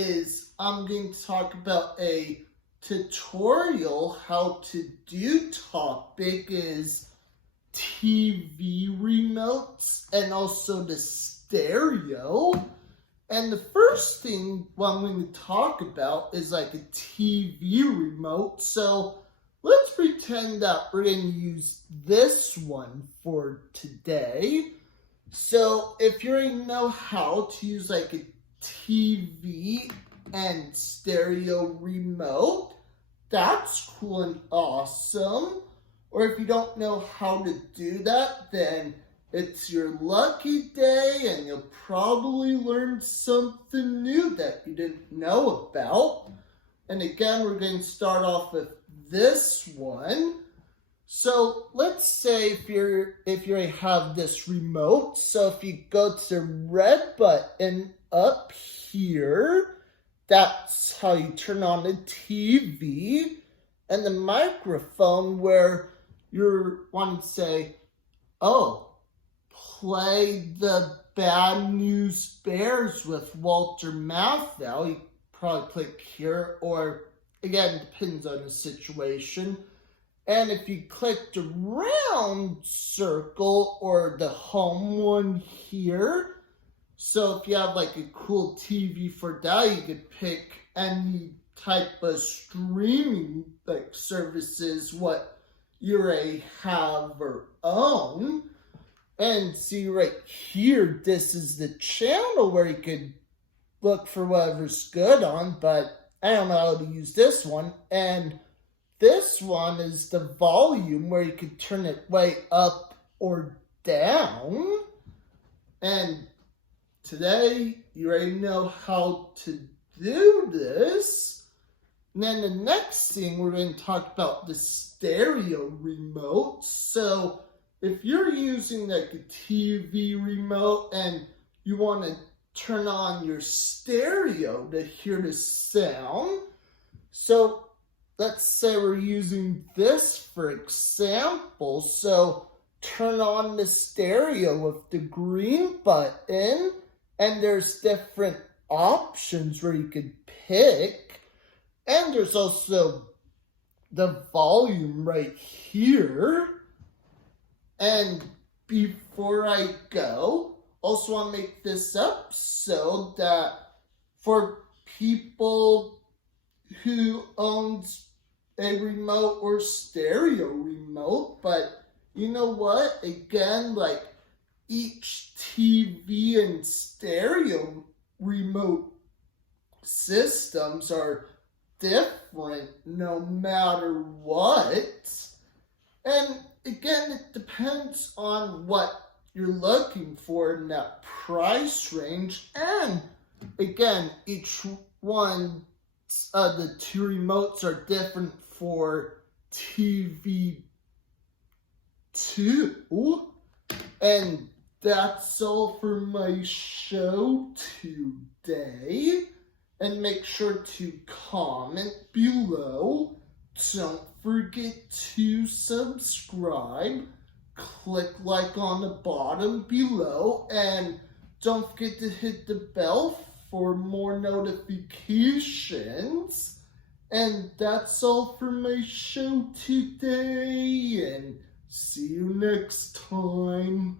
is I'm going to talk about a tutorial how to do topic is TV remotes and also the stereo. And the first thing I'm going to talk about is like a TV remote. So let's pretend that we're going to use this one for today. So if you already know how to use like a TV and stereo remote, that's cool and awesome. Or if you don't know how to do that, then it's your lucky day and you'll probably learn something new that you didn't know about. And again, we're going to start off with this one. So let's say if you have this remote, so if you go to the red button up here, that's how you turn on the TV, and the microphone where you're wanting to say, oh, play the Bad News Bears with Walter Matthau. You probably click here, or again, depends on the situation. And if you click the round circle or the home one here, so if you have like a cool TV for that, you could pick any type of streaming like services what you already have or own. And see right here, this is the channel where you could look for whatever's good on, but I don't know how to use this one. And this one is the volume where you can turn it way up or down. And today, you already know how to do this. And then the next thing, we're going to talk about the stereo remote. So if you're using like a TV remote and you want to turn on your stereo to hear the sound, so let's say we're using this for example. So turn on the stereo with the green button, and there's different options where you could pick. And there's also the volume right here. And before I go, also want to make this up so that for people who owns a remote or stereo remote, but you know what? Again, like each TV and stereo remote systems are different no matter what. And again, it depends on what you're looking for in that price range. And again, each one the two remotes are different for TV too. And that's all for my show today. And make sure to comment below. Don't forget to subscribe. Click like on the bottom below. And don't forget to hit the bell for more notifications. And that's all for my show today. And see you next time.